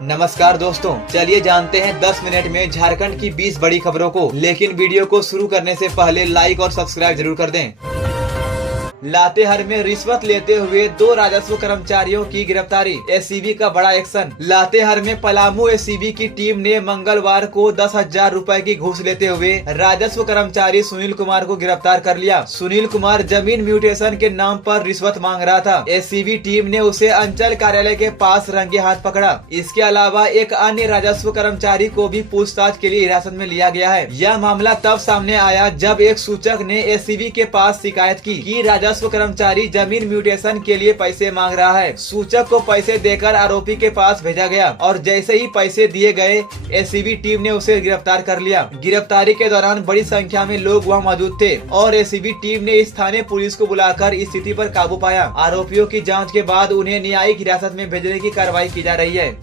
नमस्कार दोस्तों, चलिए जानते हैं 10 मिनट में झारखंड की 20 बड़ी खबरों को। लेकिन वीडियो को शुरू करने से पहले लाइक और सब्सक्राइब जरूर कर दें। लातेहार में रिश्वत लेते हुए 2 राजस्व कर्मचारियों की गिरफ्तारी, एसीबी का बड़ा एक्शन। लातेहार में पलामू एसीबी की टीम ने मंगलवार को 10,000 रुपए की घूस लेते हुए राजस्व कर्मचारी सुनील कुमार को गिरफ्तार कर लिया। सुनील कुमार जमीन म्यूटेशन के नाम पर रिश्वत मांग रहा था। एसीबी टीम ने उसे अंचल कार्यालय के पास रंगे हाथ पकड़ा। इसके अलावा एक अन्य राजस्व कर्मचारी को भी पूछताछ के लिए हिरासत में लिया गया है। यह मामला तब सामने आया जब एक सूचक ने एसीबी के पास शिकायत की कि राजस्व कर्मचारी जमीन म्यूटेशन के लिए पैसे मांग रहा है। सूचक को पैसे देकर आरोपी के पास भेजा गया और जैसे ही पैसे दिए गए, एसीबी टीम ने उसे गिरफ्तार कर लिया। गिरफ्तारी के दौरान बड़ी संख्या में लोग वहां मौजूद थे और एसीबी टीम ने स्थानीय पुलिस को बुलाकर स्थिति पर काबू पाया। आरोपियों की जाँच के बाद उन्हें न्यायिक हिरासत में भेजने की कार्रवाई की जा रही है।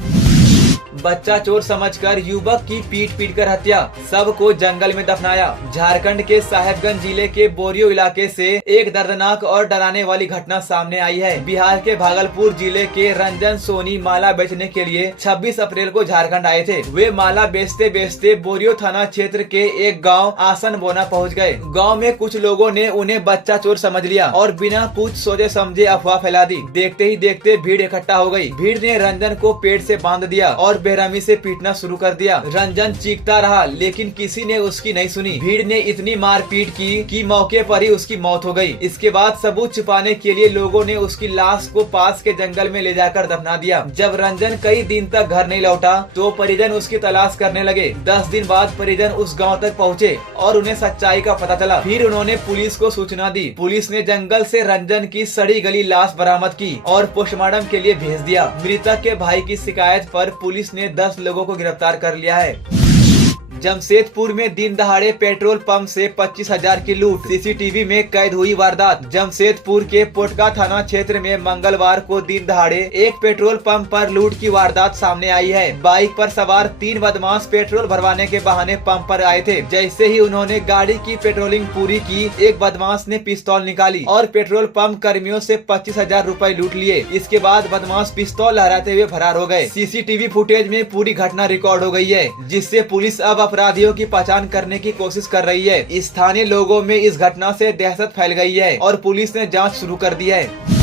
बच्चा चोर समझकर युवक की पीट कर हत्या, सबको जंगल में दफनाया। झारखंड के साहेबगंज जिले के बोरियो इलाके से एक दर्दनाक और डराने वाली घटना सामने आई है। बिहार के भागलपुर जिले के रंजन सोनी माला बेचने के लिए 26 अप्रैल को झारखंड आए थे। वे माला बेचते बेचते बोरियो थाना क्षेत्र के एक गाँव आसन बोना पहुँच गए। गाँव में कुछ लोगों ने उन्हें बच्चा चोर समझ लिया और बिना कुछ सोचे समझे अफवाह फैला दी। देखते ही देखते भीड़ इकट्ठा हो गई। भीड़ ने रंजन को पेड़ से बांध दिया और बेरहमी से पीटना शुरू कर दिया। रंजन चीखता रहा लेकिन किसी ने उसकी नहीं सुनी। भीड़ ने इतनी मारपीट की कि मौके पर ही उसकी मौत हो गई। इसके बाद सबूत छुपाने के लिए लोगों ने उसकी लाश को पास के जंगल में ले जाकर दफना दिया। जब रंजन कई दिन तक घर नहीं लौटा तो परिजन उसकी तलाश करने लगे। 10 दिन बाद परिजन उस गाँव तक पहुँचे और उन्हें सच्चाई का पता चला। फिर उन्होंने पुलिस को सूचना दी। पुलिस ने जंगल से रंजन की सड़ी गली लाश बरामद की और पोस्टमार्टम के लिए भेज दिया। मृतक के भाई की शिकायत पर पुलिस ने 10 लोगों को गिरफ्तार कर लिया है। जमशेदपुर में दिन दहाड़े पेट्रोल पंप से 25,000 की लूट, सीसीटीवी में कैद हुई वारदात। जमशेदपुर के पोटका थाना क्षेत्र में मंगलवार को दिन दहाड़े एक पेट्रोल पंप पर लूट की वारदात सामने आई है। बाइक पर सवार 3 बदमाश पेट्रोल भरवाने के बहाने पंप पर आए थे। जैसे ही उन्होंने गाड़ी की पेट्रोलिंग पूरी की, एक बदमाश ने पिस्तौल निकाली और पेट्रोल पंप कर्मियों से 25,000 रुपए लूट लिए। इसके बाद बदमाश पिस्तौल लहराते हुए फरार हो गए। सीसीटीवी फुटेज में पूरी घटना रिकॉर्ड हो गई है, जिससे पुलिस अब अपराधियों की पहचान करने की कोशिश कर रही है। स्थानीय लोगों में इस घटना से दहशत फैल गई है और पुलिस ने जांच शुरू कर दी है।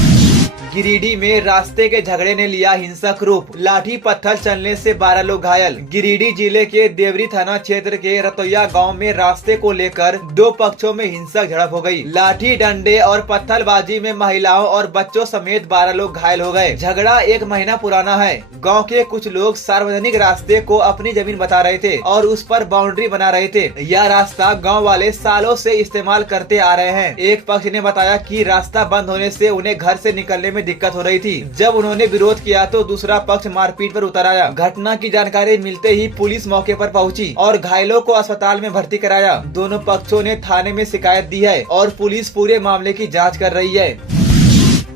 गिरिडीह में रास्ते के झगड़े ने लिया हिंसक रूप, लाठी पत्थर चलने से 12 लोग घायल। गिरिडीह जिले के देवरी थाना क्षेत्र के रतोया गांव में रास्ते को लेकर 2 पक्षों में हिंसक झड़प हो गई। लाठी डंडे और पत्थरबाजी में महिलाओं और बच्चों समेत 12 लोग घायल हो गए। झगड़ा 1 महीना पुराना है। गाँव के कुछ लोग सार्वजनिक रास्ते को अपनी जमीन बता रहे थे और उस पर बाउंड्री बना रहे थे। यह रास्ता गाँव वाले सालों से इस्तेमाल करते आ रहे हैं। एक पक्ष ने बताया कि रास्ता बंद होने से उन्हें घर से निकलने में दिक्कत हो रही थी। जब उन्होंने विरोध किया तो दूसरा पक्ष मारपीट पर उतर आया। घटना की जानकारी मिलते ही पुलिस मौके पर पहुंची और घायलों को अस्पताल में भर्ती कराया। दोनों पक्षों ने थाने में शिकायत दी है और पुलिस पूरे मामले की जांच कर रही है।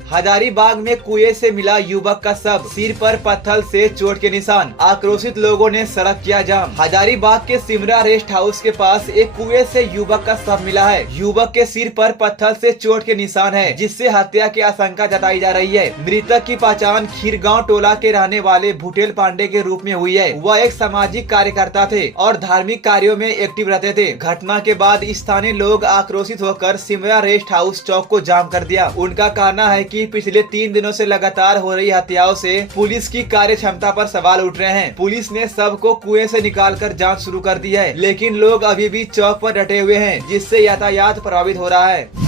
हजारीबाग में कुएं से मिला युवक का शव, सिर पर पत्थर से चोट के निशान, आक्रोशित लोगों ने सड़क किया जाम। हजारीबाग के सिमरा रेस्ट हाउस के पास एक कुएं से युवक का शव मिला है। युवक के सिर पर पत्थर से चोट के निशान है, जिससे हत्या की आशंका जताई जा रही है। मृतक की पहचान खीरगांव टोला के रहने वाले भुटेल पांडे के रूप में हुई है। वह एक सामाजिक कार्यकर्ता थे और धार्मिक कार्यों में एक्टिव रहते थे। घटना के बाद स्थानीय लोग आक्रोशित होकर सिमरा रेस्ट हाउस चौक को जाम कर दिया। उनका कहना है कि पिछले 3 दिनों से लगातार हो रही हत्याओं से पुलिस की कार्य क्षमता पर सवाल उठ रहे हैं। पुलिस ने शव को कुएं से निकालकर जांच शुरू कर दी है, लेकिन लोग अभी भी चौक पर डटे हुए हैं, जिससे यातायात प्रभावित हो रहा है।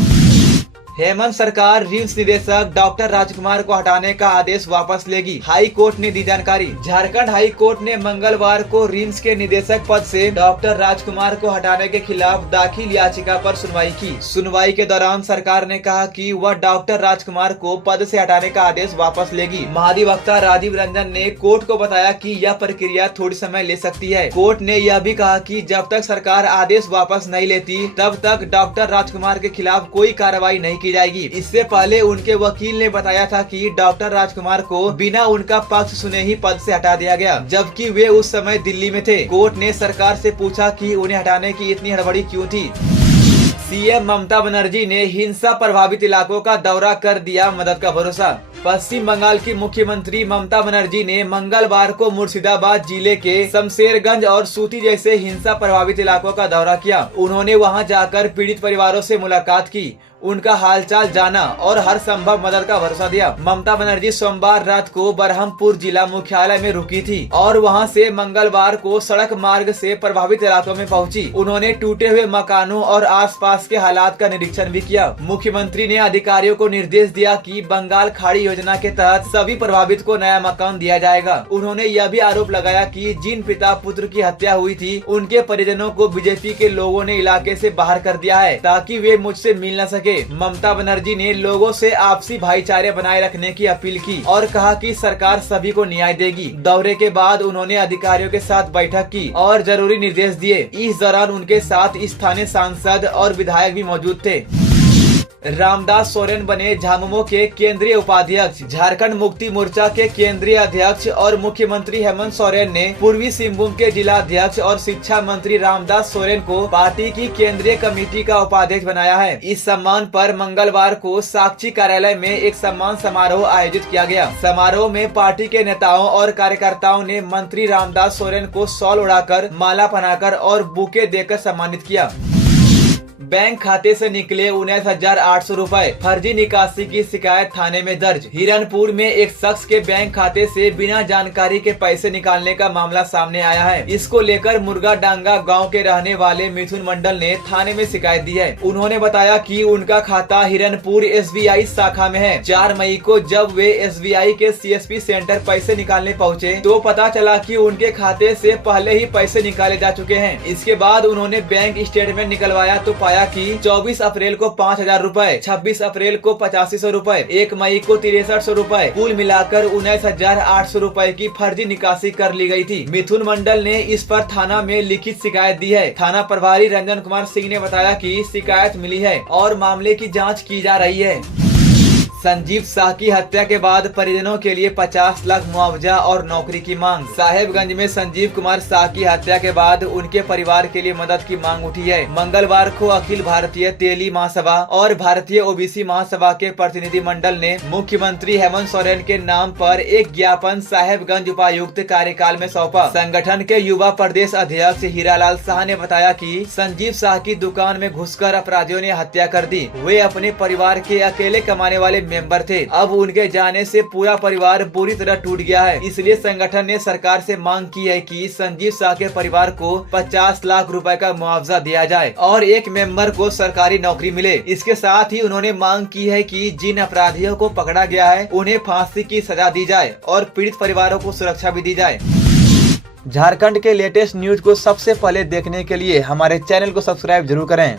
हेमंत सरकार रिम्स निदेशक डॉक्टर राजकुमार को हटाने का आदेश वापस लेगी, हाई कोर्ट ने दी जानकारी। झारखंड हाई कोर्ट ने मंगलवार को रिम्स के निदेशक पद से डॉक्टर राजकुमार को हटाने के खिलाफ दाखिल याचिका पर सुनवाई की। सुनवाई के दौरान सरकार ने कहा कि वह डॉक्टर राजकुमार को पद से हटाने का आदेश वापस लेगी। महाधिवक्ता राजीव रंजन ने कोर्ट को बताया कि यह प्रक्रिया थोड़ी समय ले सकती है। कोर्ट ने यह भी कहा कि जब तक सरकार आदेश वापस नहीं लेती, तब तक डॉक्टर राजकुमार के खिलाफ कोई कार्रवाई नहीं की जाएगी। इससे पहले उनके वकील ने बताया था कि डॉक्टर राजकुमार को बिना उनका पक्ष सुने ही पद से हटा दिया गया, जबकि वे उस समय दिल्ली में थे। कोर्ट ने सरकार से पूछा कि उन्हें हटाने की इतनी हड़बड़ी क्यों थी। सीएम ममता बनर्जी ने हिंसा प्रभावित इलाकों का दौरा कर दिया मदद का भरोसा। पश्चिम बंगाल की मुख्यमंत्री ममता बनर्जी ने मंगलवार को मुर्शिदाबाद जिले के शमशेरगंज और सूती जैसे हिंसा प्रभावित इलाकों का दौरा किया। उन्होंने वहां जाकर पीड़ित परिवारों से मुलाकात की, उनका हालचाल जाना और हर संभव मदद का भरोसा दिया। ममता बनर्जी सोमवार रात को बरहमपुर जिला मुख्यालय में रुकी थी और वहां से मंगलवार को सड़क मार्ग से प्रभावित इलाकों में पहुंची। उन्होंने टूटे हुए मकानों और आसपास के हालात का निरीक्षण भी किया। मुख्यमंत्री ने अधिकारियों को निर्देश दिया कि बंगाल खाड़ी योजना के तहत सभी प्रभावित को नया मकान दिया जाएगा। उन्होंने यह भी आरोप लगाया कि जिन पिता पुत्र की हत्या हुई थी उनके परिजनों को बीजेपी के लोगों ने इलाके से बाहर कर दिया है ताकि वे मुझसे मिल न सके। ममता बनर्जी ने लोगों से आपसी भाईचारे बनाए रखने की अपील की और कहा कि सरकार सभी को न्याय देगी। दौरे के बाद उन्होंने अधिकारियों के साथ बैठक की और जरूरी निर्देश दिए। इस दौरान उनके साथ स्थानीय सांसद और विधायक भी मौजूद थे। रामदास सोरेन बने झामुमो के केंद्रीय उपाध्यक्ष। झारखंड मुक्ति मोर्चा के केंद्रीय अध्यक्ष और मुख्यमंत्री हेमंत सोरेन ने पूर्वी सिंहभूम के जिला अध्यक्ष और शिक्षा मंत्री रामदास सोरेन को पार्टी की केंद्रीय कमेटी का उपाध्यक्ष बनाया है। इस सम्मान पर मंगलवार को साक्षी कार्यालय में एक सम्मान समारोह आयोजित किया गया। समारोह में पार्टी के नेताओं और कार्यकर्ताओं ने मंत्री रामदास सोरेन को शॉल उड़ाकर, माला पहनाकर और बुके देकर सम्मानित किया। बैंक खाते से निकले 19,800 रुपए, फर्जी निकासी की शिकायत थाने में दर्ज। हिरनपुर में एक शख्स के बैंक खाते से बिना जानकारी के पैसे निकालने का मामला सामने आया है। इसको लेकर मुर्गा डांगा गांव के रहने वाले मिथुन मंडल ने थाने में शिकायत दी है। उन्होंने बताया कि उनका खाता हिरनपुर SBI शाखा में है। 4 मई को जब वे SBI के CSP सेंटर पैसे निकालने पहुँचे तो पता चला कि उनके खाते से पहले ही पैसे निकाले जा चुके हैं। इसके बाद उन्होंने बैंक स्टेटमेंट निकलवाया तो पाया कि 24 अप्रैल को 5,000 रुपए, 26 अप्रैल को 8500 रुपए, 1 मई को 6300 रुपए, कुल मिलाकर 19,800 रुपए की फर्जी निकासी कर ली गई थी। मिथुन मंडल ने इस पर थाना में लिखित शिकायत दी है। थाना प्रभारी रंजन कुमार सिंह ने बताया कि शिकायत मिली है और मामले की जाँच की जा रही है। संजीव शाह की हत्या के बाद परिजनों के लिए 50 लाख मुआवजा और नौकरी की मांग। साहेबगंज में संजीव कुमार शाह की हत्या के बाद उनके परिवार के लिए मदद की मांग उठी है। मंगलवार को अखिल भारतीय तेली महासभा और भारतीय OBC महासभा के प्रतिनिधि मंडल ने मुख्यमंत्री हेमंत सोरेन के नाम पर एक ज्ञापन साहेबगंज उपायुक्त कार्यकाल में सौंपा। संगठन के युवा प्रदेश अध्यक्ष हीरालाल शाह ने बताया कि संजीव शाह की दुकान में घुसकर अपराधियों ने हत्या कर दी। वे अपने परिवार के अकेले कमाने वाले मेंबर थे। अब उनके जाने से पूरा परिवार बुरी तरह टूट गया है। इसलिए संगठन ने सरकार से मांग की है कि संजीव शाह के परिवार को 50 लाख रुपए का मुआवजा दिया जाए और एक मेंबर को सरकारी नौकरी मिले। इसके साथ ही उन्होंने मांग की है कि जिन अपराधियों को पकड़ा गया है उन्हें फांसी की सजा दी जाए और पीड़ित परिवारों को सुरक्षा भी दी जाए। झारखंड के लेटेस्ट न्यूज को सबसे पहले देखने के लिए हमारे चैनल को सब्सक्राइब जरूर करें।